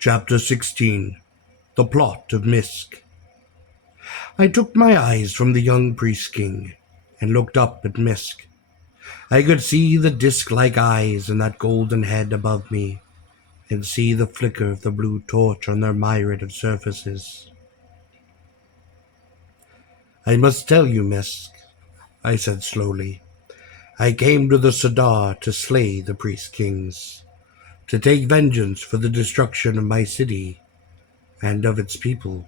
Chapter 16. The Plot of Misk. I took my eyes from the young priest king and looked up at Misk. I could see the disc-like eyes in that golden head above me, and see the flicker of the blue torch on their myriad of surfaces. "I must tell you, Misk," I said slowly. "I came to the Sadar to slay the priest kings, to take vengeance for the destruction of my city and of its people.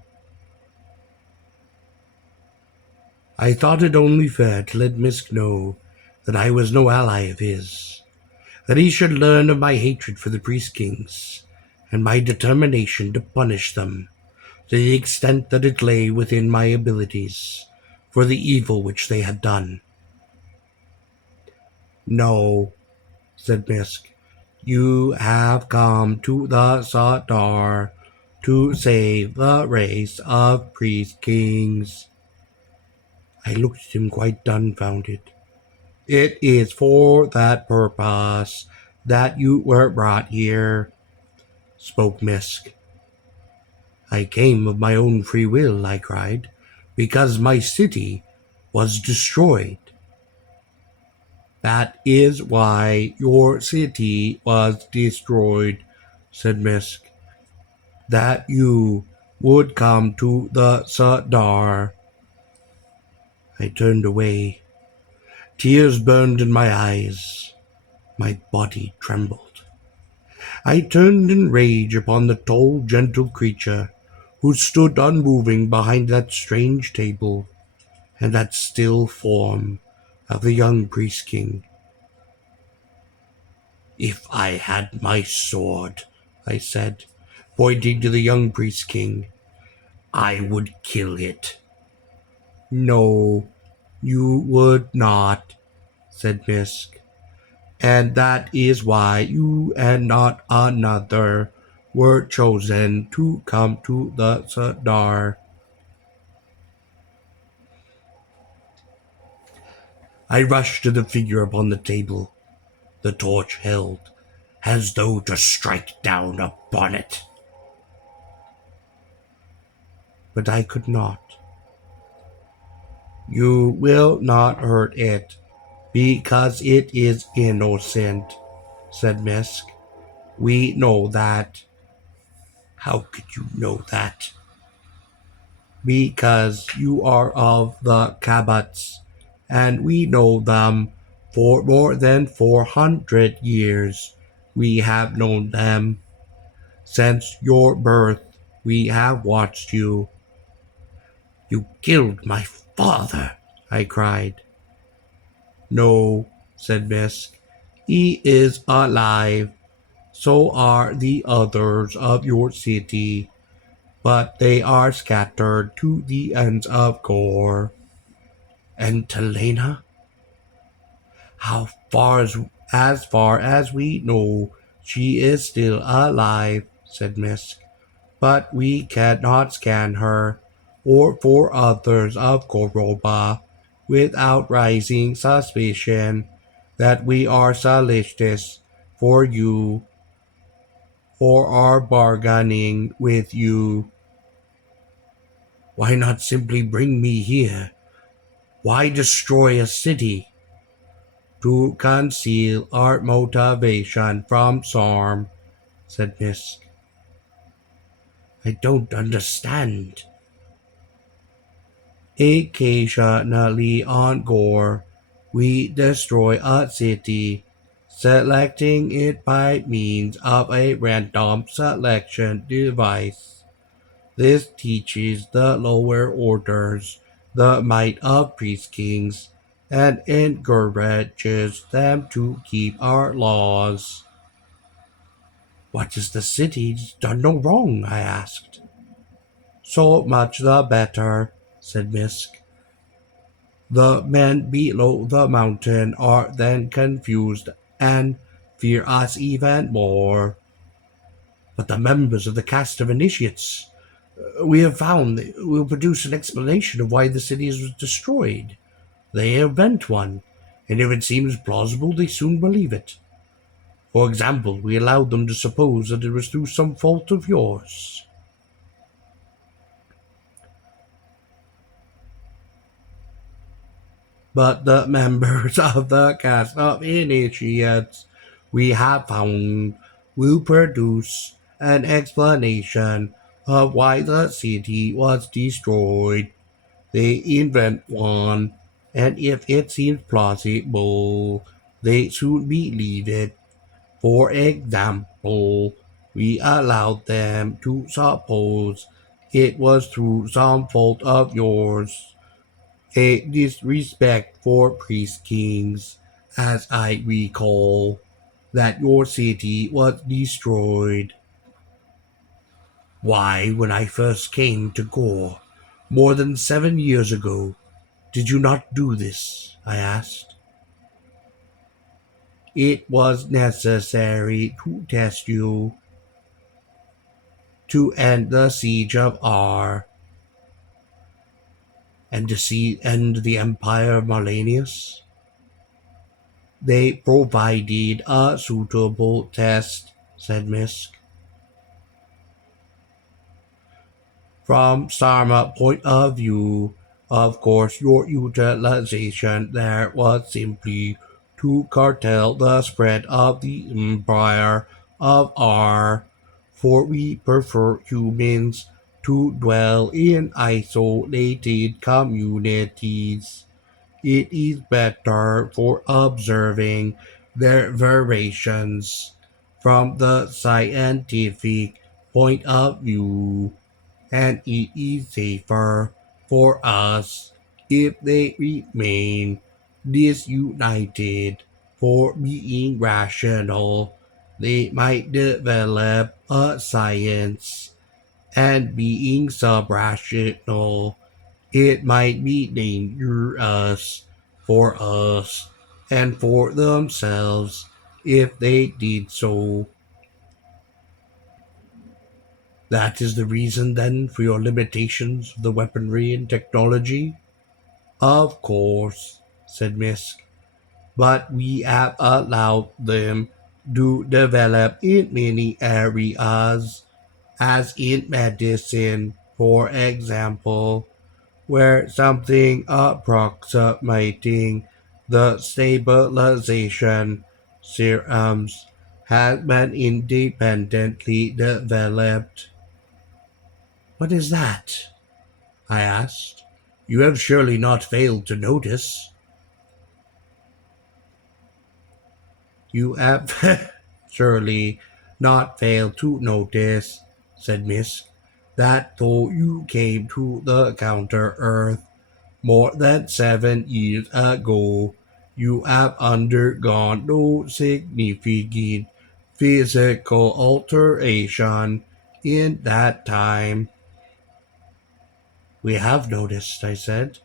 I thought it only fair to let Misk know that I was no ally of his, that he should learn of my hatred for the priest kings and my determination to punish them to the extent that it lay within my abilities for the evil which they had done." "No," said Misk, "you have come to the Sadar to save the race of priest kings." I looked at him quite dumbfounded. "It is for that purpose that you were brought here," spoke Misk. "I came of my own free will," I cried, "because my city was destroyed." "That is why your city was destroyed," said Misk, "that you would come to the Sadar." I turned away. Tears burned in my eyes. My body trembled. I turned in rage upon the tall, gentle creature who stood unmoving behind that strange table and that still form of the young priest king. "If I had my sword," I said, pointing to the young priest king, "I would kill it." "No, you would not," said Misk, "and that is why you and not another were chosen to come to the Sadar." I rushed to the figure upon the table, the torch held, as though to strike down upon it. But I could not. "You will not hurt it, because it is innocent," said Misk. "We know that." "How could you know that?" "Because you are of the Kabbats, and we know them. For more than 400 years we have known them. Since your birth we have watched you." "You killed my father," I cried. "No," said Misk. "He is alive. So are the others of your city, but they are scattered to the ends of Gor." "And Telena?" How far as far as we know, she is still alive," said Misk. "But we cannot scan her, or for others of Koroba, without raising suspicion that we are solicitous for you, or are bargaining with you." "Why not simply bring me here? Why destroy a city?" "To conceal our motivation from Sarm," said Misk. "I don't understand." "Occasionally on Gor, we destroy a city, selecting it by means of a random selection device. This teaches the lower orders the might of priest kings and encourages them to keep our laws." "What has the city done no wrong?" I asked. "So much the better," said Misk. "The men below the mountain are then confused and fear us even more." "But the members of the caste of initiates we have found will produce an explanation of why the city is destroyed. They invent one, and if it seems plausible, they soon believe it." For example, we allowed them to suppose that it was through some fault of yours. But the members of the cast of initiates we have found will produce an explanation of why the city was destroyed. They invent one, and if it seems plausible, they soon believe it. For example, we allowed them to suppose it was through some fault of yours, a disrespect for priest kings, as I recall, that your city was destroyed. Why, when I first came to Gor, more than 7 years ago, did you not do this? I asked. It was necessary to test you, to end the siege of Ar, and to end the empire of Malenius. They provided a suitable test, said Misk. From Sarma point of view, of course, your utilization there was simply to curtail the spread of the empire of R, for we prefer humans to dwell in isolated communities. It is better for observing their variations from the scientific point of view, and it is safer for us if they remain disunited. For being rational, they might develop a science, and being subrational, it might be dangerous for us and for themselves if they did so. That is the reason, then, for your limitations of the weaponry and technology? Of course, said Misk, but we have allowed them to develop in many areas, as in medicine, for example, where something approximating the stabilization serums has been independently developed. What is that? I asked. You have surely not failed to notice. You have surely not failed to notice, said Misk, that though you came to the counter Earth more than 7 years ago, you have undergone no significant physical alteration in that time. We have noticed, I said,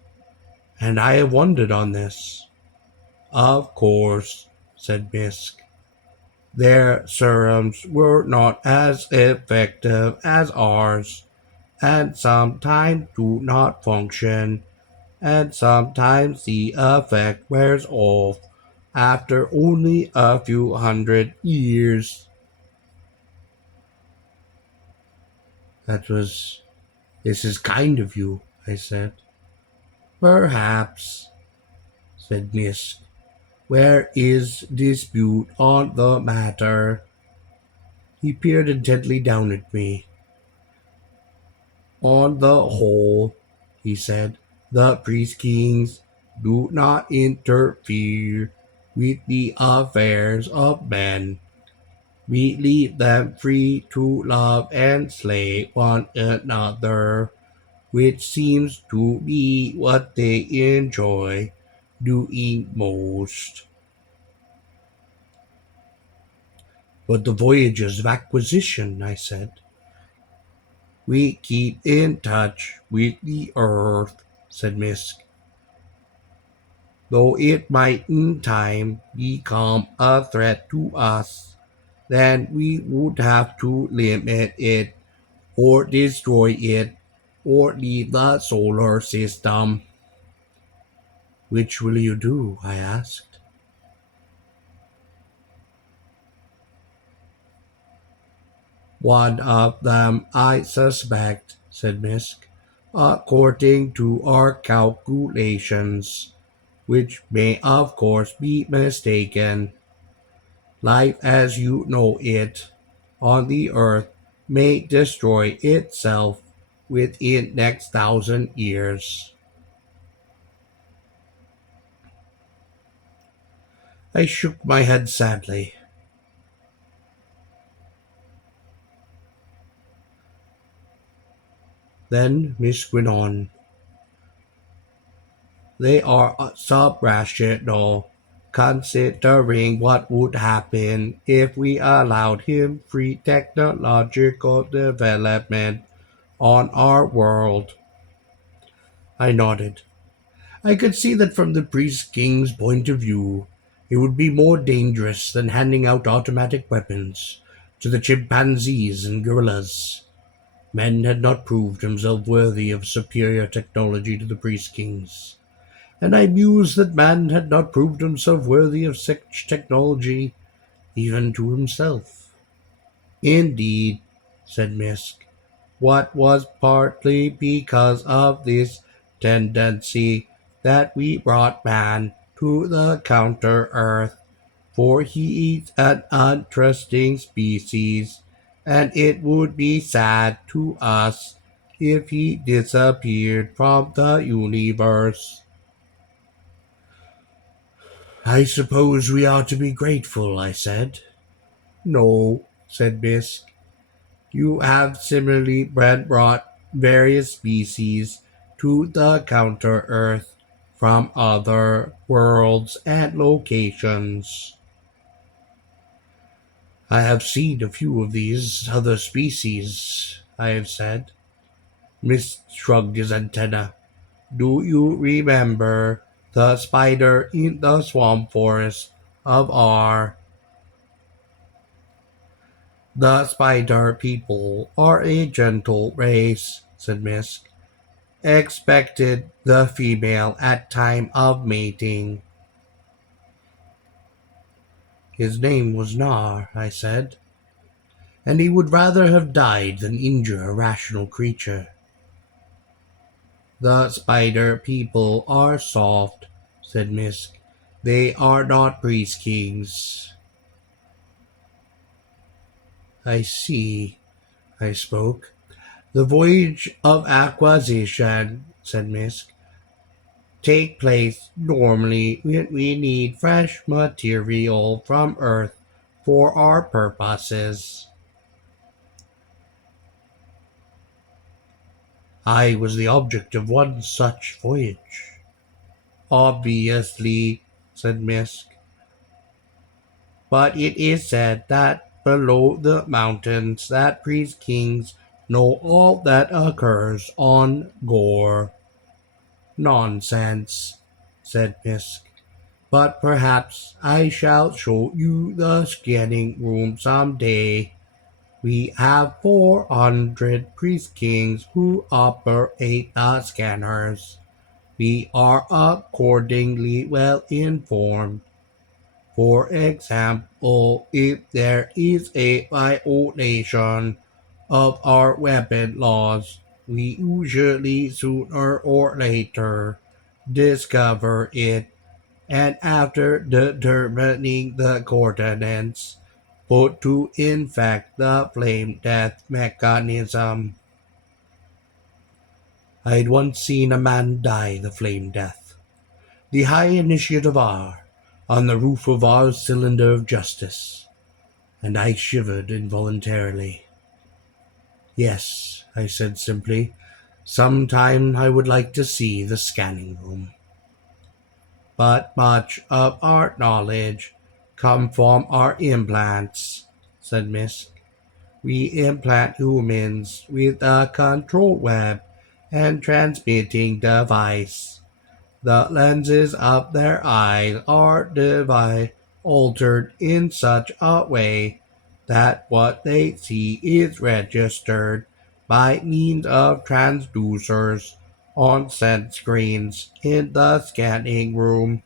and I have wondered on this. Of course, said Misk. Their serums were not as effective as ours, and sometimes do not function, and sometimes the effect wears off after only a few hundred years. That was. This is kind of you, I said. Perhaps, said Misk. Where is dispute on the matter? He peered intently down at me. On the whole, he said, the priest kings do not interfere with the affairs of men. We leave them free to love and slay one another, which seems to be what they enjoy doing most. But the voyages of acquisition, I said. We keep in touch with the earth, said Misk, though it might in time become a threat to us. Then we would have to limit it, or destroy it, or leave the solar system. Which will you do? I asked. One of them, I suspect, said Misk, according to our calculations, which may of course be mistaken. Life as you know it on the earth may destroy itself within next 1,000 years. I shook my head sadly. Then Miss went on. They are sub-rational, considering what would happen if we allowed him free technological development on our world. I nodded. I could see that from the priest king's point of view, it would be more dangerous than handing out automatic weapons to the chimpanzees and gorillas. Men had not proved themselves worthy of superior technology to the priest kings, and I mused that man had not proved himself worthy of such technology even to himself. Indeed, said Misk, what was partly because of this tendency that we brought man to the counter earth, for he is an interesting species, and it would be sad to us if he disappeared from the universe. I suppose we ought to be grateful, I said. No, said Bisk. You have similarly brought various species to the counter Earth from other worlds and locations. I have seen a few of these other species, I have said. Mist shrugged his antenna. Do you remember the spider in the swamp forest of R? The spider people are a gentle race, said Misk. Expected the female at time of mating. His name was Nar, I said, and he would rather have died than injure a rational creature. The spider people are soft, said Misk. They are not priest kings. I see, I spoke. The voyage of acquisition, said Misk, take place normally when we need fresh material from Earth for our purposes. I was the object of one such voyage. Obviously, said Misk, but it is said that below the mountains that priest kings know all that occurs on Gor. Nonsense, said Misk. But perhaps I shall show you the scanning room some day. We have 400 priest kings who operate the scanners. We are accordingly well informed. For example, if there is a violation of our weapon laws, we usually sooner or later discover it, and after determining the coordinates, put to infect the flame death mechanism. I'd once seen a man die the flame death, the high initiate of R, on the roof of R's cylinder of justice, and I shivered involuntarily. Yes, I said simply, sometime I would like to see the scanning room. But much of our knowledge come from our implants, said Misk. We implant humans with a control web and transmitting device. The lenses of their eyes are altered in such a way that what they see is registered by means of transducers on sense screens in the scanning room.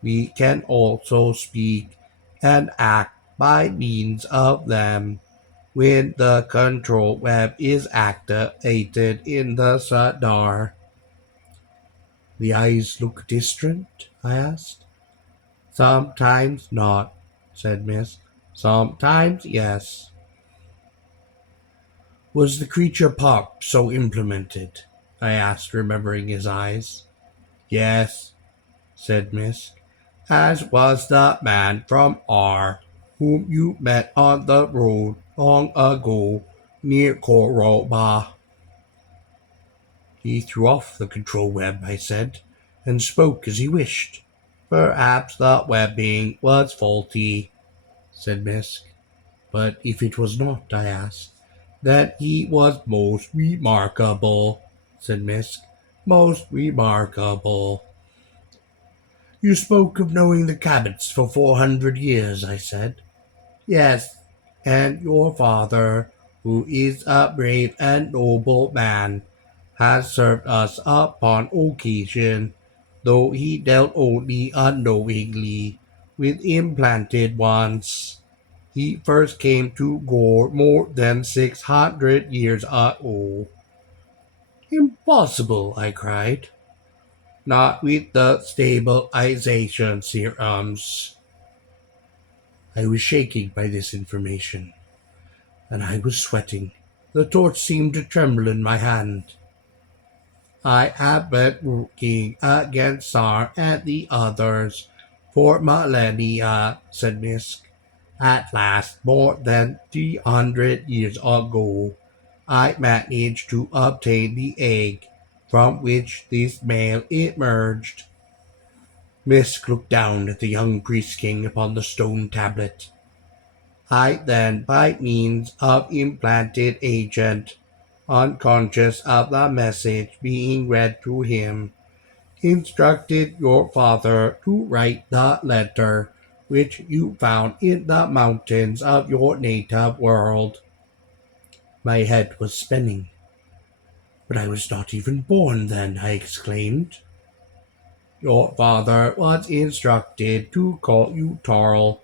We can also speak and act by means of them. when the control web is activated in the Sadar. The eyes look distant? I asked. Sometimes not, said Miss. Sometimes yes. Was the creature pop so implemented? I asked, remembering his eyes. Yes, said Miss, as was the man from R, whom you met on the road long ago near Koroba. He threw off the control web, I said, and spoke as he wished. Perhaps the webbing was faulty, said Misk. But if it was not, I asked. That he was most remarkable, said Misk. Most remarkable. You spoke of knowing the Cabots for 400 years, I said. Yes, and your father, who is a brave and noble man, has served us upon occasion, though he dealt only unknowingly with implanted ones. He first came to Gor more than 600 years ago. Impossible, I cried. Not with the stabilization serums. I was shaking by this information, and I was sweating. The torch seemed to tremble in my hand. I have been working against Sar and the others for millennia, said Misk. At last, more than 300 years ago, I managed to obtain the egg from which this male emerged. Misk looked down at the young priest king upon the stone tablet. I then, by means of implanted agent, unconscious of the message being read to him, instructed your father to write the letter which you found in the mountains of your native world. My head was spinning. But I was not even born then, I exclaimed. Your father was instructed to call you Tarl,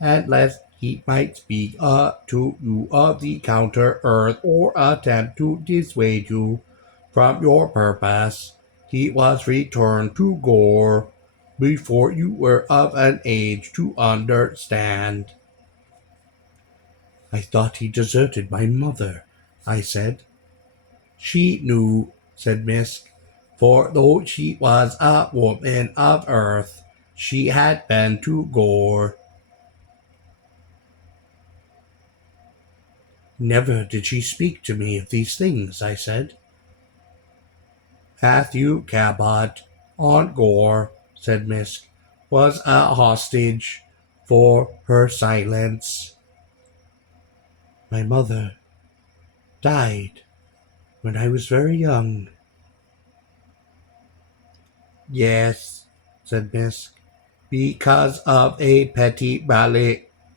and lest he might speak to you of the counter-earth or attempt to dissuade you from your purpose, he was returned to Gor before you were of an age to understand. I thought he deserted my mother, I said. She knew, said Misk, for though she was a woman of earth, she had been to Gor. Never did she speak to me of these things, I said. Matthew Cabot, on Gor, said Misk, was a hostage for her silence. My mother died when I was very young. Yes, said Misk, because of a petty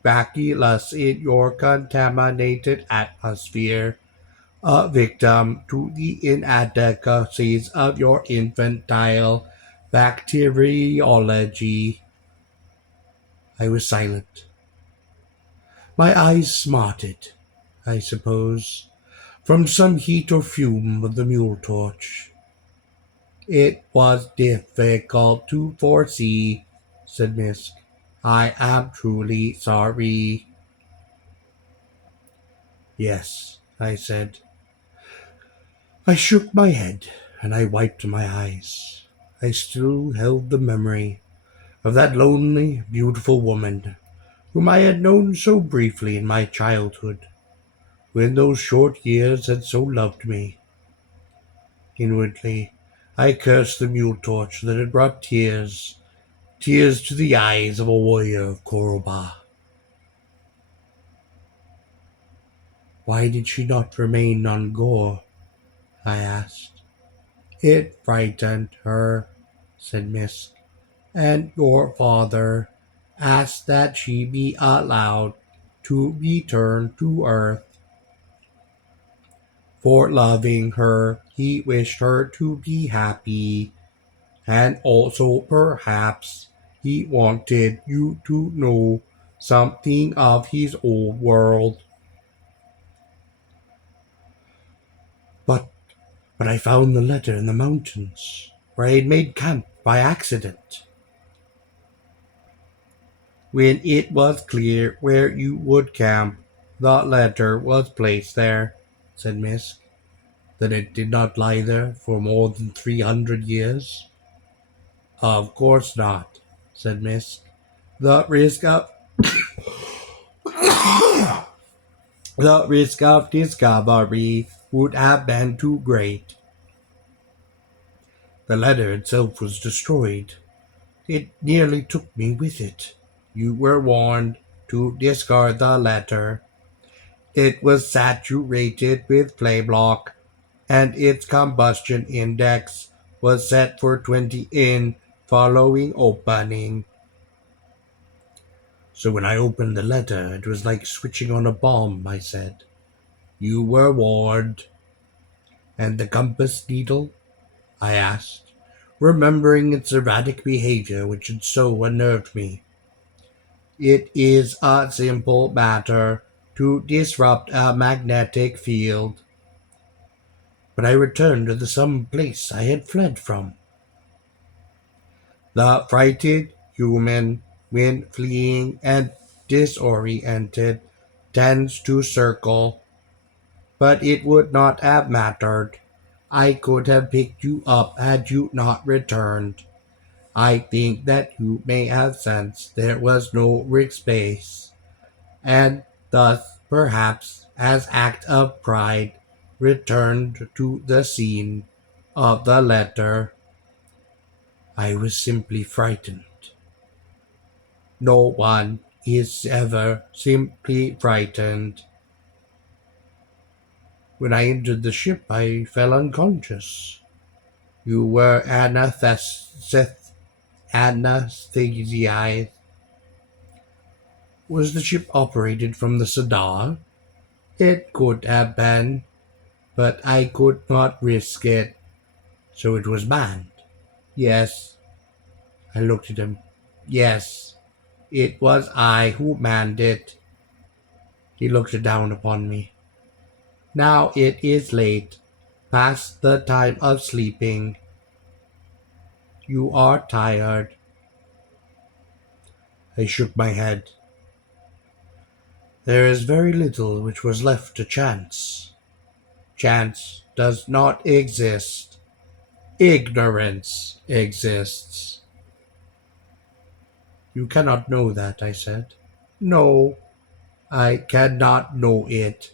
bacillus in your contaminated atmosphere, a victim to the inadequacies of your infantile bacteriology. I was silent. My eyes smarted, I suppose, from some heat or fume of the mule torch. It was difficult to foresee, said Misk. I am truly sorry. Yes, I said. I shook my head and I wiped my eyes. I still held the memory of that lonely, beautiful woman whom I had known so briefly in my childhood, who in those short years had so loved me. Inwardly, I cursed the mule torch that had brought tears, tears to the eyes of a warrior of Koroba. Why did she not remain on Gor? I asked. It frightened her, said Misk, and your father asked that she be allowed to return to Earth. For loving her, he wished her to be happy, and also perhaps he wanted you to know something of his old world. But I found the letter in the mountains, where I had made camp by accident. When it was clear where you would camp, the letter was placed there, said Misk. That it did not lie there for more than 300 years? Of course not, said Misk. The risk of the risk of discovery would have been too great. The letter itself was destroyed. It nearly took me with it. You were warned to discard the letter. It was saturated with flamelock, and its combustion index was set for 20 in following opening. So when I opened the letter, it was like switching on a bomb, I said. You were warned. And the compass needle? I asked, remembering its erratic behavior which had so unnerved me. It is a simple matter to disrupt a magnetic field. But I returned to the some place I had fled from. The frightened human, when fleeing and disoriented, tends to circle, but it would not have mattered. I could have picked you up had you not returned. I think that you may have sensed there was no risk space, and thus, perhaps, as act of pride, returned to the scene of the letter. I was simply frightened. No one is ever simply frightened. When I entered the ship, I fell unconscious. You were anesthetized. Was the ship operated from the Sadar? It could have been, but I could not risk it. So it was manned. Yes. I looked at him. Yes, it was I who manned it. He looked down upon me. Now it is late, past the time of sleeping. You are tired. I shook my head. There is very little which was left to chance. Chance does not exist. Ignorance exists. You cannot know that, I said. No, I cannot know it.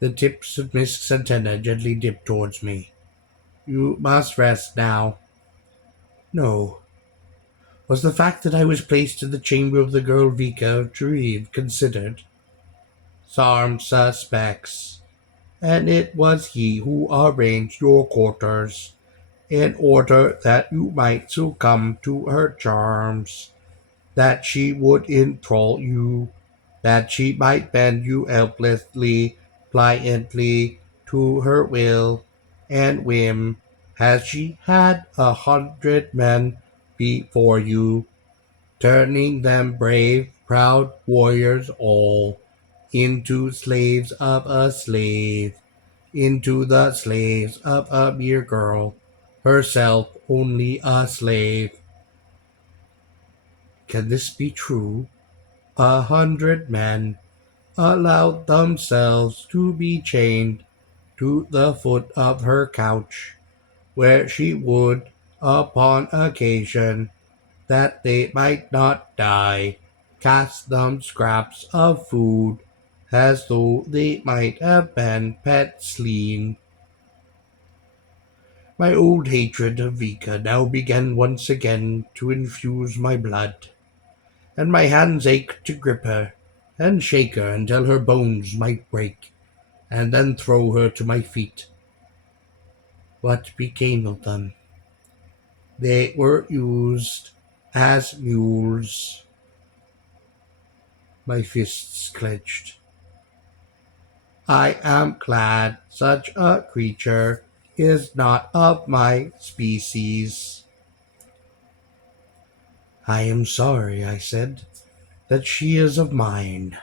The tips of Misk's antenna gently dipped towards me. You must rest now. No. Was the fact that I was placed in the chamber of the girl Vika of Dreve considered? Sarm suspects, and it was he who arranged your quarters in order that you might succumb to her charms, that she would enthrall you, that she might bend you helplessly, pliantly to her will and whim, as she had 100 men before you, turning them brave, proud warriors all into slaves of a slave, into the slaves of a mere girl, herself only a slave. Can this be true? 100 men allowed themselves to be chained to the foot of her couch, where she would, upon occasion, that they might not die, cast them scraps of food, as though they might have been pet slain. My old hatred of Vika now began once again to infuse my blood, and my hands ached to grip her and shake her until her bones might break, and then throw her to my feet. What became of them? They were used as mules. My fists clenched. I am glad such a creature is not of my species. I am sorry, I said, that she is of mine.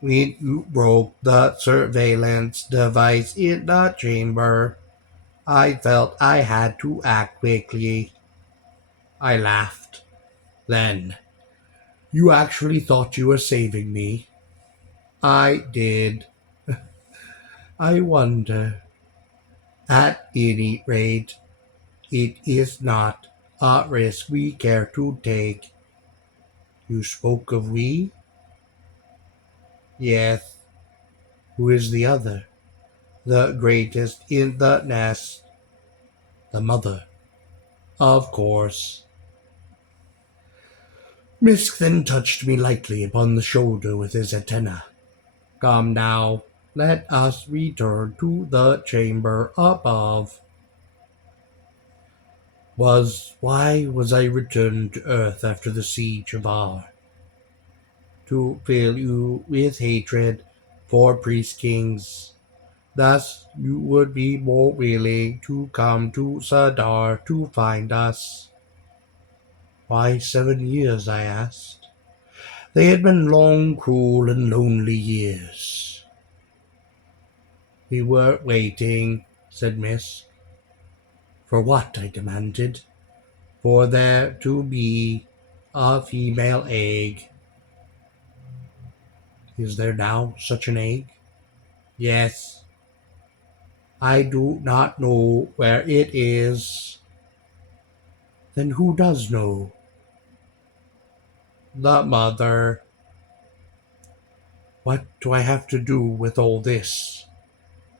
When you broke the surveillance device in the chamber, I felt I had to act quickly. I laughed. Then, you actually thought you were saving me? I did. I wonder. At any rate, it is not a risk we care to take. You spoke of we? Yes. Who is the other? The greatest in the nest. The mother. Of course. Misk then touched me lightly upon the shoulder with his antenna. Come now, let us return to the chamber above. Why was I returned to Earth after the siege of Ar? To fill you with hatred for priest kings. Thus you would be more willing to come to Sadar to find us. Why 7 years? I asked. They had been long, cruel, and lonely years. We were waiting, said Miss. For what? I demanded. For there to be a female egg. Is there now such an egg? Yes. I do not know where it is. Then who does know? The mother. What do I have to do with all this?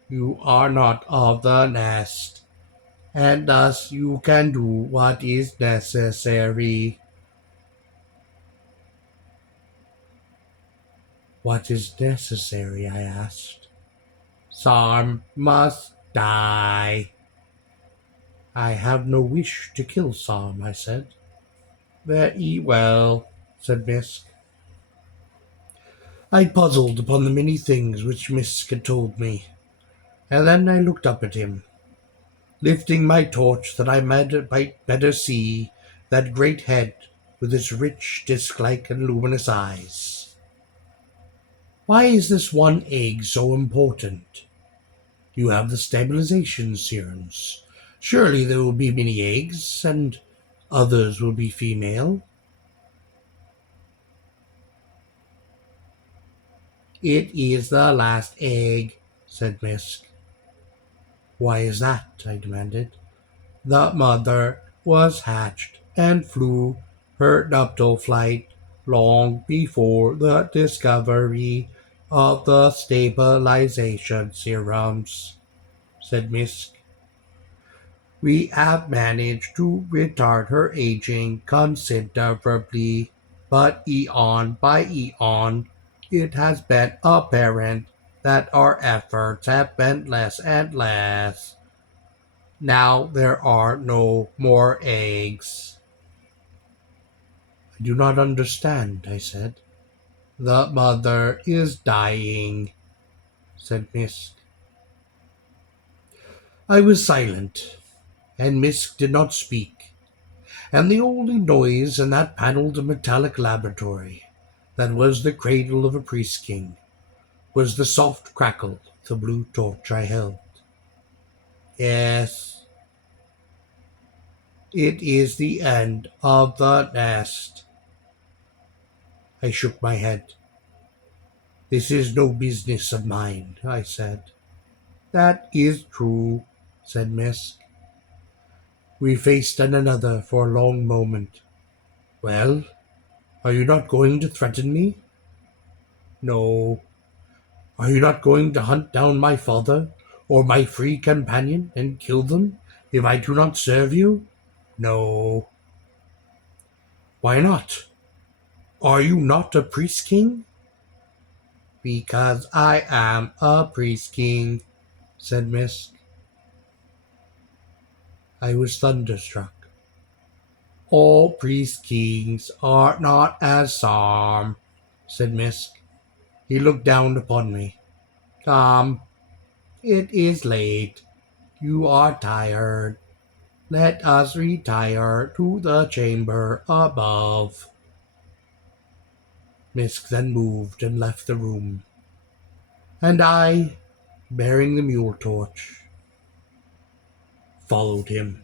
You are not of the nest, and thus you can do what is necessary. What is necessary? I asked. Sarm must die. I have no wish to kill Sarm, I said. Very well, said Misk. I puzzled upon the many things which Misk had told me, and then I looked up at him, lifting my torch that I might better see that great head with its rich, disc-like and luminous eyes. Why is this one egg so important? You have the stabilization serums. Surely there will be many eggs, and others will be female. It is the last egg, said Misk. Why is that? I demanded. The mother was hatched and flew her nuptial flight long before the discovery of the stabilization serums, said Misk. We have managed to retard her aging considerably, but eon by eon it has been apparent that our efforts have been less and less. Now there are no more eggs. I do not understand, I said. The mother is dying, said Misk. I was silent, and Misk did not speak, and the only noise in that panelled metallic laboratory, that was the cradle of a priest king, was the soft crackle of the blue torch I held. Yes, it is the end of the nest. I shook my head. This is no business of mine, I said. That is true, said Misk. We faced one another for a long moment. Well, are you not going to threaten me? No. Are you not going to hunt down my father or my free companion and kill them if I do not serve you? No. Why not? Are you not a priest king? Because I am a priest king, said Misk. I was thunderstruck. All priest kings are not as Sarm, said Misk. He looked down upon me. Come, it is late. You are tired. Let us retire to the chamber above. Misk then moved and left the room. and I, bearing the mule torch, followed him.